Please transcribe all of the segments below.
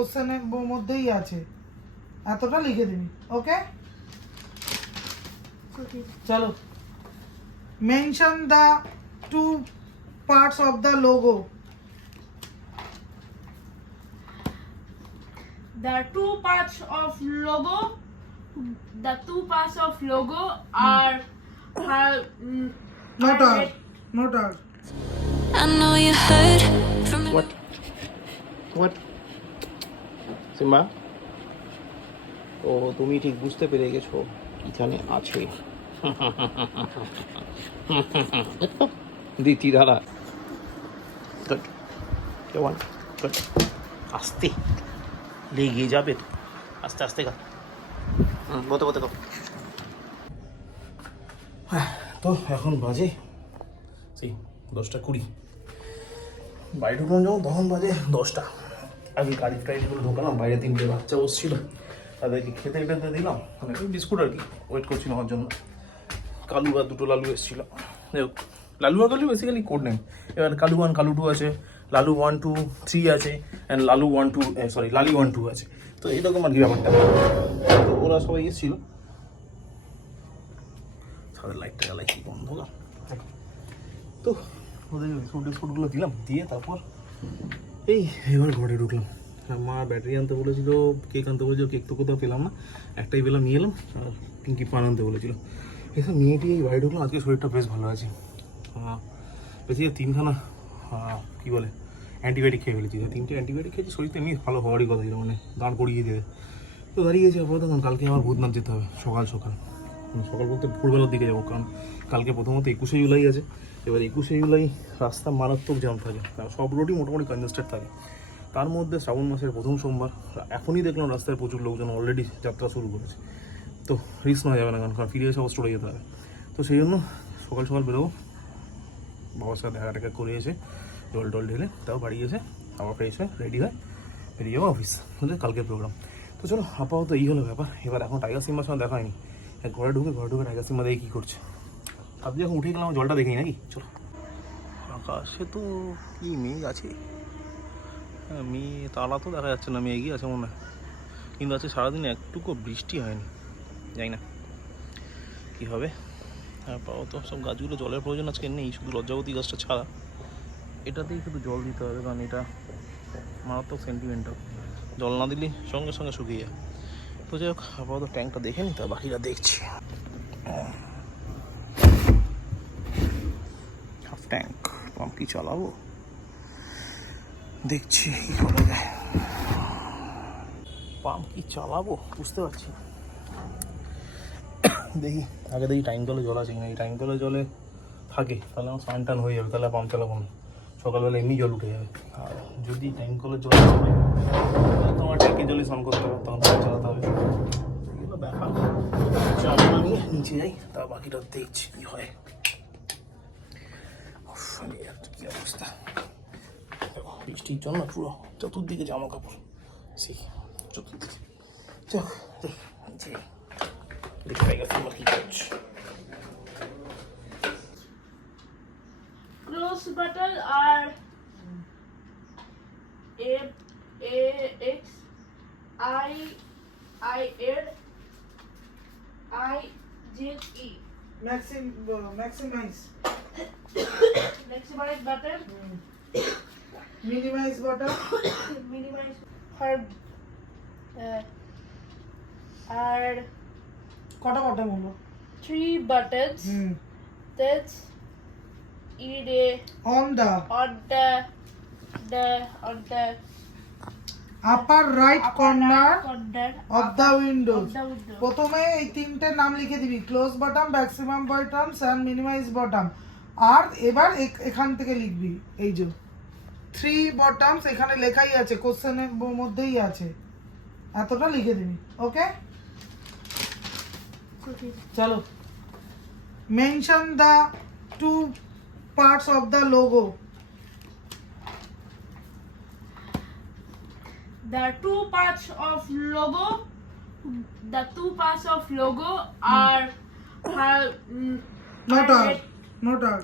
কোশ্চেনের মধ্যেই আছে, এতটা লিখে দিবি। ওকে, চলো। Mention the two parts of the logo. The two parts of logo. The two parts of logo are Not all. Not all. I know you heard from me. What? Simba, ও তুমি ঠিক বুঝতে পেরে গেছো এখানে আছে দিতি দাদা। গুড, কেমন? গুড, আস্তে লেগে যাবে তো, আস্তে আস্তে গা। বলতে বলতে গো। তো এখন বাজে সেই 10:20। বাড়ি ঢুকলাম যখন তখন বাজে 10টা। আগে গাড়ি টাড়িগুলো ঢোকালাম, বাইরে 3টে বাচ্চা বসছিল, তাদেরকে খেতে টেতে দিলাম, মানে ওই বিস্কুট আর কি, ওয়েট করছিল আমার জন্য। কালু আর 2টো লালু এসেছিলো। যাই হোক, লালু আর কালু বেসিক্যালি কোড নেম। এবার কালু 1 কালু 2 আছে, লালু 1 2 3 আছে, অ্যান্ড লালু 1 2 সরি লালি 1 2 আছে। তো এইরকম আর কি ব্যাপারটা। তো ওরা সবাই এসেছিলো। তাদের লাইটটা জ্বালাই কি অন্ধকার। তো ওদের বিস্কুটগুলো দিলাম, দিয়ে তারপর এই এবার ঘরে ঢুকলাম। মা ব্যাটারি আনতে বলেছিল, কেক আনতে বলেছিল, কেক তো কোথাও পেলাম না, একটাই পেলাম, নিয়ে এলাম। আর পিঙ্কি পান আনতে বলেছিল। এসব নিয়ে টিয়ে এই বাড়ি ঢুকলাম। আজকে শরীরটা বেশ ভালো আছে। বেশি 3খানা কী বলে অ্যান্টিবায়োটিক খেয়ে ফেলেছি। 3টে অ্যান্টিবায়োটিক খেয়েছি, শরীরটা এমনি ভালো হওয়ারই কথা ছিল, মানে দাঁড় করিয়ে দেবে। তো দাঁড়িয়েছি আপাতত। কালকে আমার ভূতনাথ যেতে হবে সকাল সকাল। সকাল বলতে ভোরবেলার দিকে যাবো, কারণ কালকে প্রথমত 21শে জুলাই আছে। এবার 21শে জুলাই রাস্তা মারাত্মক জ্যাম থাকে, সব রোডই মোটামুটি কনজেস্টেড থাকে। তার মধ্যে শ্রাবণ মাসের প্রথম সোমবার, এখনই দেখলাম রাস্তায় প্রচুর লোকজন অলরেডি যাত্রা শুরু করেছে। তো রিস্ক নেওয়া যাবে না, কারণ ফিরে এসে আবার চলে যেতে হবে। তো সেই জন্য সকাল সকাল বেরোবো, বাবার সাথে দেখা টাকা করে এসে জল টল ঢেলে তাও বাড়ি এসে আবার ফ্রেশ হয়ে রেডি হয় বেরিয়ে যাবো অফিস, বুঝলে কালকের প্রোগ্রাম। তো চলো, আপাতত এই হলো ব্যাপার। এবার এখন টাইগার সিম্বার সঙ্গে দেখা হয়নি, ঘরে ঢুকে টাইগার সিম্বা দেখে কী করছে। আপনি যখন উঠে গেলাম জলটা দেখেই নাকি। চলো, আকাশে তো কি মেঘ আছে, হ্যাঁ মেয়ে তারা তো দেখা যাচ্ছে না, মেয়ে এগিয়ে আছে মনে হয়, কিন্তু আছে সারাদিন একটুকু বৃষ্টি হয়নি, জানি না কী হবে। আপাতত সব গাছগুলো জলের প্রয়োজন আজকে নেই, শুধু লজ্জাবতী গাছটা ছাড়া। এটাতেই শুধু জল দিতে হবে, কারণ এটা মারাত্মক সেন্টিমেন্টাল, জল না দিলে সঙ্গে সঙ্গে শুকিয়ে যায়। তো যাই হোক, আপাতত ট্যাঙ্কটা দেখে নি, তা বাকিটা দেখছি। হাফ ট্যাঙ্ক পাম্প কি চালাবো, দেখছি কি করা যায়। পাম্প কি চালাবো বুঝতে পারছি না। দেখি আগে দেখি টাইম কলে জল আছে কিনা। এই টাইম কলে জলে থাকে তাহলে আমার স্নান টান হয়ে যাবে, তাহলে পাম্প চালাবো না, সকালবেলা এমনি জল উঠে যাবে। আর যদি টাইম কলের জল হবে তোমার ট্যাঙ্কি জলই স্নান করতে হবে, তখন পাম্প চালাতে হবে। এগুলো ব্যাপার। চাপ নামিয়ে নিচে যাই, তা বাকিটা দেখছি কি হয়। কি অবস্থা, বৃষ্টির জন্য পুরো চতুর্দিকে জামা কাপড়, সেই চতুর্দিকে। চল নিচে দেখতে পাই গেছে কি করছে। close button are X I N I J E. Maximize. Maximize button. Minimize button. Minimize her are কটা বাটন হলো? 3 buttons. That's On the upper right corner of the window. প্রথমে এই 3টে নাম লিখে দিবি, close button, maximum buttons and minimize button. আর এবার এখান থেকে লিখবি, এই যে 3 বটমস এখানে লেখাই আছে, কোশ্চেনের মধ্যেই আছে, এতটা লিখে দিবি। ওকে, চলো। Mention the two parts of the logo. The two parts of logo. The two parts of logo are Not all. Not all.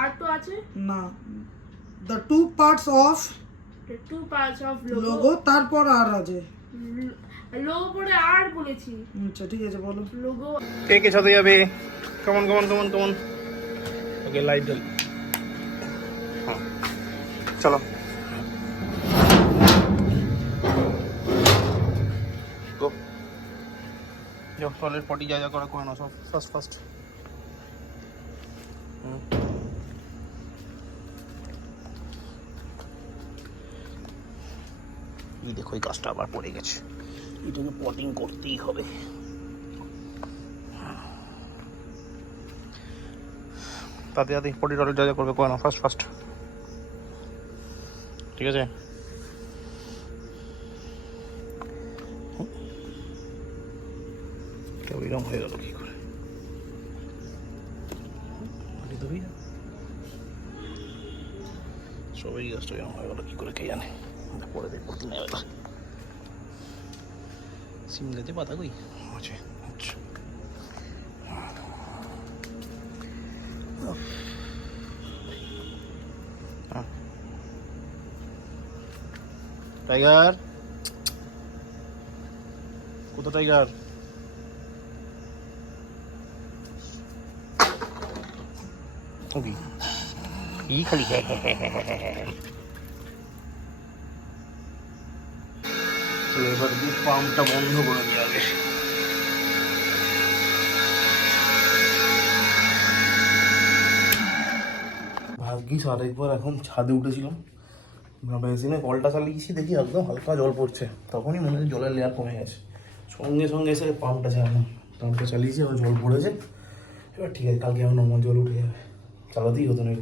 আর তো আছে না, the two parts of the two parts of logo logo. তারপর আর আছে। Logo পরে আর বলেছি। আচ্ছা ঠিক আছে বলো। Logo. কে কে সাথে যাবে? Common common common common. Okay light জ্বল। হ্যাঁ চলো গো যাও টয়লেট পটি যা যা করে না সব ফার্স্ট ফার্স্ট। এই দেখো এই গাছটা আবার পড়ে গেছে, এটাকে পটিং করতেই হবে। তাতে তাতে পটি টয়লেট যা যা করবে করে না ফার্স্ট ফার্স্ট, ঠিক আছে? কেউ এরকম হয়ে গেল কি করে? সবাই গাছটা এরকম হয়ে গেল কি করে কে জানে, পরে দেখবো কি নেবে। সিম গাছে পাতা কই আছে? আচ্ছা টাইগার কোথা? টাইগার ই খালি এবার দিয়ে পাম্পটা বন্ধ করে দিয়ে আগে। ভাগ্যিস আরেকবার এখন ছাদে উঠেছিলাম, বেসিনে কলটা চালিয়েছি, দেখি একদম হালকা জল পড়ছে, তখনই মনে হচ্ছে জলের লেয়ার কমে গেছে। সঙ্গে সঙ্গে এসে পাম্পটা চালালাম, পাম্পটা চালিয়েছি, এবার জল পড়েছে। এবার ঠিক আছে, কালকে আমার নর্মাল জল উঠে যাবে, চালাতেই হতো না,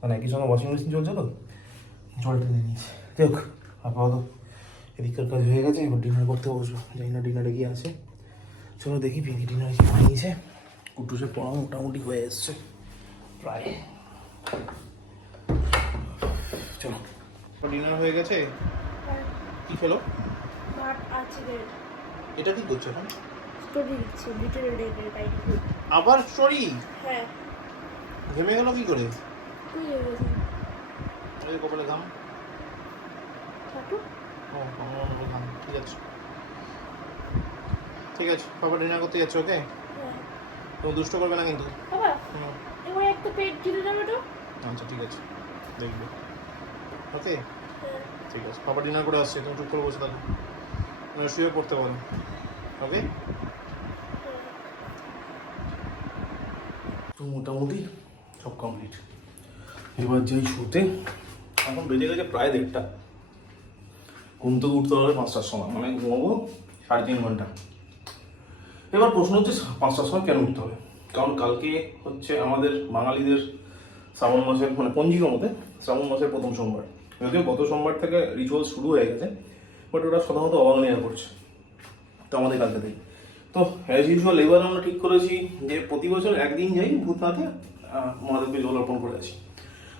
মানে একই সঙ্গে ওয়াশিং মেশিন চলছে তো জল টেনে নিয়েছে। যাই হোক আপাতত এদিককার কাজ হয়ে গেছে, এবার ডিনার করতে বসবো, জানি না ডিনারে গিয়ে আছে। চলো দেখি পিঙ্কি ডিনারে কি বানিয়েছে। কুটুসের পড়া মোটামুটি হয়ে এসছে প্রায়। চলো ডিনার হয়ে গেছে, কি খেলো? ভাত আছে রে। এটা কি করছো এখন? স্টোরি লিখছি, লিটল ডেকের টাইপ। আবার স্টোরি? হ্যাঁ। ঘেমে গেল কি করে? তুই হয়ে গেছিস। ওই কপালে ঘাম। ছাটু। ও কপালে ঘাম, ঠিক আছে ঠিক আছে। বাবা ডিনার করতে যাচ্ছে, ওকে? হ্যাঁ। তুমি দুষ্ট করবে না কিন্তু। বাবা, হুম, এবার একটা পেট গিলে যাবে তো? আচ্ছা ঠিক আছে দেখবে, ওকে হ্যাঁ। ঠিক আছে। বাবা ডিনার করে আসছে, তুমি চুপ করে বসে থাকো, শুয়ে পড়তে পারো, ওকে? তো মোটামুটি সব কমপ্লিট, এবার যাই শুতে। এখন বেজে গেছে প্রায় 1:30, ঘুম থেকে উঠতে হবে 5টার সময়, মানে ঘুমাবো 3.5 ঘন্টা। এবার প্রশ্ন হচ্ছে 5টার সময় কেন উঠতে হবে? কারণ কালকে হচ্ছে আমাদের বাঙালিদের শ্রাবণ মাসের, মানে পঞ্জিকা মতে শ্রাবণ মাসের প্রথম সোমবার। যদিও গত সোমবার থেকে রিচুয়াল শুরু হয়ে গেছে, বাট ওরা সাধারণত অবাঙালিরা করছে, তো আমাদের কালকে থেকে। তো অ্যাজ ইউজুয়াল এবার আমরা ঠিক করেছি যে প্রতি বছর একদিন যাই ভূতনাথে মহাদেবকে জল অর্পণ করে আসি,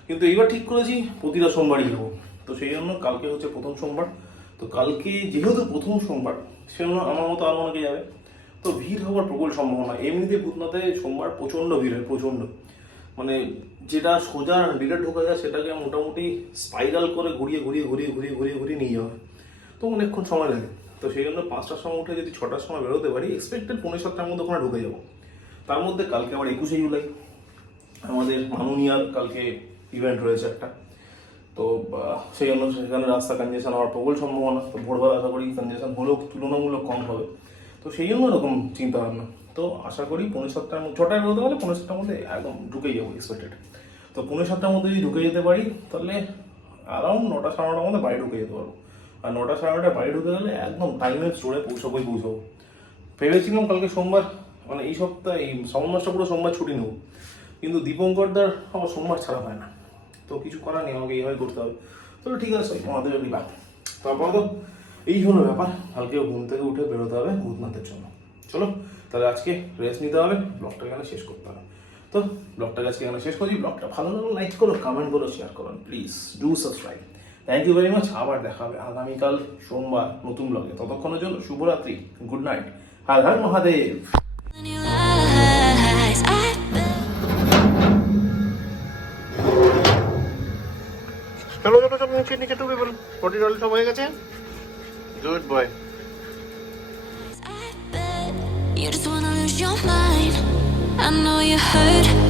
কিন্তু এইবার ঠিক করেছি প্রতিটা সোমবারই যাবো। তো সেই জন্য কালকে হচ্ছে প্রথম সোমবার, তো কালকে যেহেতু প্রথম সোমবার সেজন্য আমার মতো আরও অনেকে যাবে, তো ভিড় হওয়ার প্রবল সম্ভাবনা। এমনিতে ভূতনাথে সোমবার প্রচণ্ড ভিড় হয়, প্রচণ্ড, মানে যেটা সোজা ডিরেক্ট ঢোকা যায় সেটাকে মোটামুটি স্পাইরাল করে ঘুরিয়ে ঘুরিয়ে ঘুরিয়ে ঘুরিয়ে ঘুরিয়ে ঘুরিয়ে নিয়ে যাওয়া হয়, তো অনেকক্ষণ সময় লাগে। তো সেই জন্য 5টার সময় উঠে যদি 6টার সময় বেরোতে পারি, এক্সপেক্টেড 6:45টার মধ্যে ওখানে ঢুকে যাবো। তার মধ্যে কালকে আবার 21শে জুলাই আমাদের মাননীয়ার কালকে ইভেন্ট রয়েছে একটা, তো সেই জন্য সেখানে রাস্তা কনজেশন হওয়ার প্রবল সম্ভাবনা। তো ভোরবেলা আশা করি কনজেশন হলেও তুলনামূলক কম হবে, তো সেই জন্য এরকম চিন্তা ভাবনা। তো আশা করি 6:45টার মধ্যে, 6টায় বেরোতে পারলে 6:45টার মধ্যে একদম ঢুকেই যাবো এক্সপেক্টেড। তো 6:45টার মধ্যে যদি ঢুকে যেতে পারি তাহলে অ্যারাউন্ড 9টা 9:30টার মধ্যে বাড়ি ঢুকে যেতে পারবো। আর 9টা 9:30টায় বাড়ি ঢুকে গেলে একদম টাইমের স্টোরে পৌঁছাবো। ভেবেছিলাম কালকে সোমবার, মানে এই সপ্তাহে এই শ্রাবণ মাসটা পুরো সোমবার ছুটি নেব, কিন্তু দীপঙ্করদার আমার সোমবার ছাড়া হয় না, তো কিছু করার নেই, আমাকে এইভাবে করতে হবে। তো ঠিক আছে, আমাদের দিবা। তারপর তো এই হলো ব্যাপার, কালকে ঘুম থেকে উঠে বেরোতে হবে ভূতনাথের জন্য। চলো তাহলে আজকে রেস্ট নিতে হবে, ব্লগটা এখানে শেষ করতে হবে। তো ব্লগটাকে আজকে এখানে শেষ করছি। ব্লগটা ভালো লাগলো লাইক করো, কমেন্ট করো, শেয়ার করো, please do subscribe. Thank you very much. আবার দেখা হবে আগামীকাল সোমবার নতুন ব্লগে। ততক্ষণের জন্য শুভরাত্রি, good night, Har Har Mahadev. In your eyes, I চলো চলো চলো নিচে টুপি বল পটি রল সব হয়ে গেছে good boy I bet you just wanna lose your mind. I know you hurt.